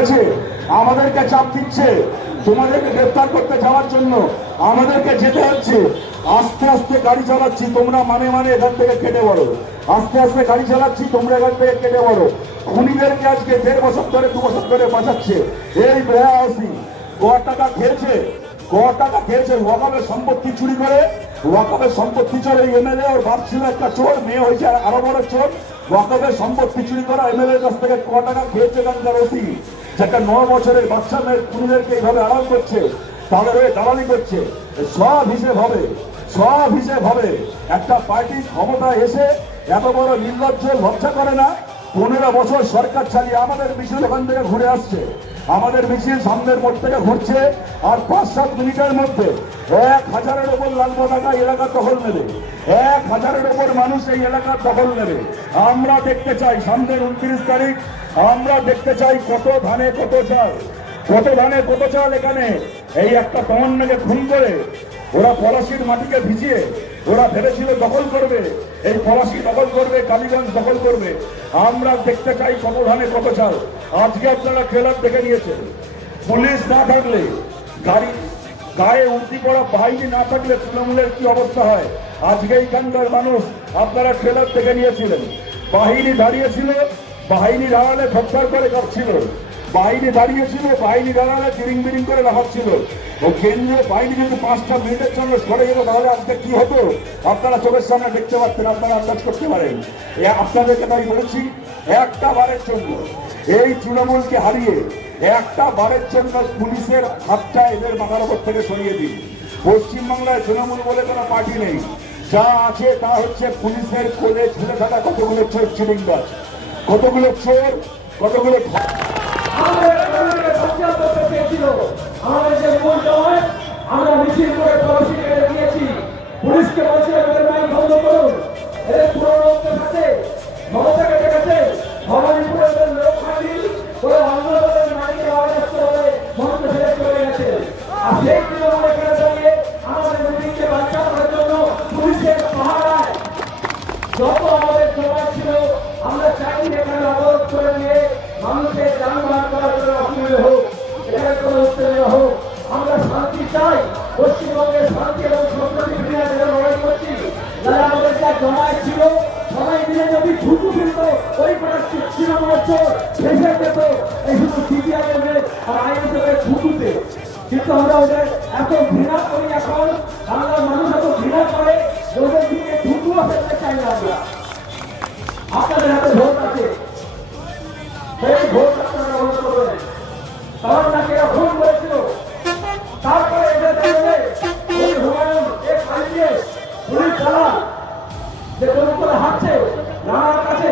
গেছে, আমাদেরকে চাপ দিচ্ছে, তোমাদেরকে গ্রেফতার করতে যাওয়ার জন্য আমাদেরকে যেতে হচ্ছে। আস্তে আস্তে গাড়ি চালাচ্ছি, তোমরা মানে এখান থেকে কেটে বড়ো। আস্তে আস্তে গাড়ি চালাচ্ছি, তোমরা এখান থেকে কেটে বড়ো। খুনিদেরকে আজকে 1.5 বছর ধরে 2 বছর ধরে বাঁচাচ্ছে এই বেহাসি। টাকা খেয়েছে, ওয়াকাবের সম্পত্তি চুরি করে, ওয়াকাবের সম্পত্তি চোর। এই এমএলএ ওর বাপ ছিল একটা চোর, মেয়ে হয়েছে আরো বড় চোর। ওয়াকাবের সম্পত্তি চুরি করা এমএলএ কাছ থেকে টাকা খেয়েছে এখানকার ওসি। একটা 9 বছরের বাচ্চা মেয়ের খুনিদেরকে এইভাবে আড়াল করছে, তাদের হয়ে দালালি করছে। সব হিসেব হবে। একটা পার্টির ক্ষমতা এসে এত বড় নির্লজ্জ, লজ্জা করে না? 15 বছর সরকার চালিয়ে আমাদের মিছিল ওখান থেকে ঘুরে আসছে, আমাদের মিছিল সামনের মোড় থেকে ঘুরছে, আর 5-7 মিনিটের মধ্যে 1000-এর ওপর লাল পতাকা এলাকা দখল নেবে। 1000-এর ওপর মানুষ এই এলাকার দখল নেবে। আমরা দেখতে চাই সামনের 29 তারিখ, আমরা দেখতে চাই কত ধানে কত চাল এখানে। এই একটা তমন্নাকে খুন করে ওরা পলাশির মাটিকে ভিজিয়ে ওরা ভেবেছিল দখল করবে, এই পলাশি দখল করবে, কালীগঞ্জ দখল করবে। আমরা দেখতে চাই কত ধানে কত চাল। আজকে আপনারা ট্রেলার দেখে নিয়েছেন, পুলিশ না থাকলে, গায়ে উর্দি পড়া বাহিনী না থাকলে তৃণমূলের কি অবস্থা হয়। আজকে এইখানকার মানুষ, আপনারা ট্রেলার দেখে নিয়েছিলেন, বাহিনী দাঁড়িয়েছিল, বাহিনীর আড়ালে ধরফর করে কাঁপছিল, বাহিনী দাঁড়িয়েছিল, বাহিনী দাঁড়ালে চিরিং বিরিং করে লাফাচ্ছিল। ও কেন্দ্রীয় বাহিনী যদি 5টা মিনিটের জন্য সরে যেত তাহলে আজকে কি হতো আপনারা চোখের সামনে দেখতে পাচ্ছেন, আপনারা আন্দাজ করতে পারেন। আপনাদেরকে তাই বলেছি, একটা বারের জন্য এই তৃণমূলকে হারিয়ে একটা বারের জন্য পুলিশের হাতটা এদের মাথার উপর থেকে সরিয়ে দিন। পশ্চিমবাংলায় তৃণমূল বলে কোনো পার্টি নেই, যা আছে তা হচ্ছে পুলিশের কোলে ঝুলে থাকা কতগুলো চোর চিরিংবাজ, কতগুলো চোর, কতগুলো। আমাদের যে মূল নয়, আমরা মিছিল করে পলাশি কেটে দিয়েছি। পুলিশকে বলছি এদের মাইক বন্ধ করুন, এদের পুরো লোকদের কাছে মমতা কেটে গেছে, ভবানীপুরে এদের লোক খালি ওরা আন্দোলনের মাইকে আওয়াজ আসতে হবে, মন্ত্র ছেড়ে চলে গেছে। আর সেই তৃণমূল এখানে দাঁড়িয়ে আমাদের মিছিলকে বাঁচা করার জন্য পুলিশের পাহারায় যত আমাদের জমা ছিল আমরা চাইনি এখানে অবরোধ করে নিয়ে মানুষের যানবাহন করার জন্য অসুবিধা হোক, এখানে কোনো উত্তেজনা হোক। আমরা শান্তি চাই, পশ্চিমবঙ্গের শান্তি এবং সম্প্রতি ফিরিয়ে আনতে লড়াই করছি। যারা আমাদের যা জমায় ছিল সবাই মিলে যদি ছুটু ফিরত, ওই পাড়ার তৃণমূল ভেসে যেত এই শুধু সিপিআইএমে আর আইএসএফের ছুটুতে। কিন্তু আমরা ওদের এত ঘৃণা করি, এখন বাংলার মানুষ এত ঘৃণা করে, ওদের দিকে ছুটুও ফেলতে চাই না আমরা। আপনাদের হাতে ভোট আছে, সেই ভোট আপনারা গ্রহণ করবেন। কারণ নাকি এরা ভুল করেছিল, তারপরে এদের ওই হুমায়ুন এক পালিয়ে পুলিশ চালা যে কোনো করে হাঁটছে রানার কাছে।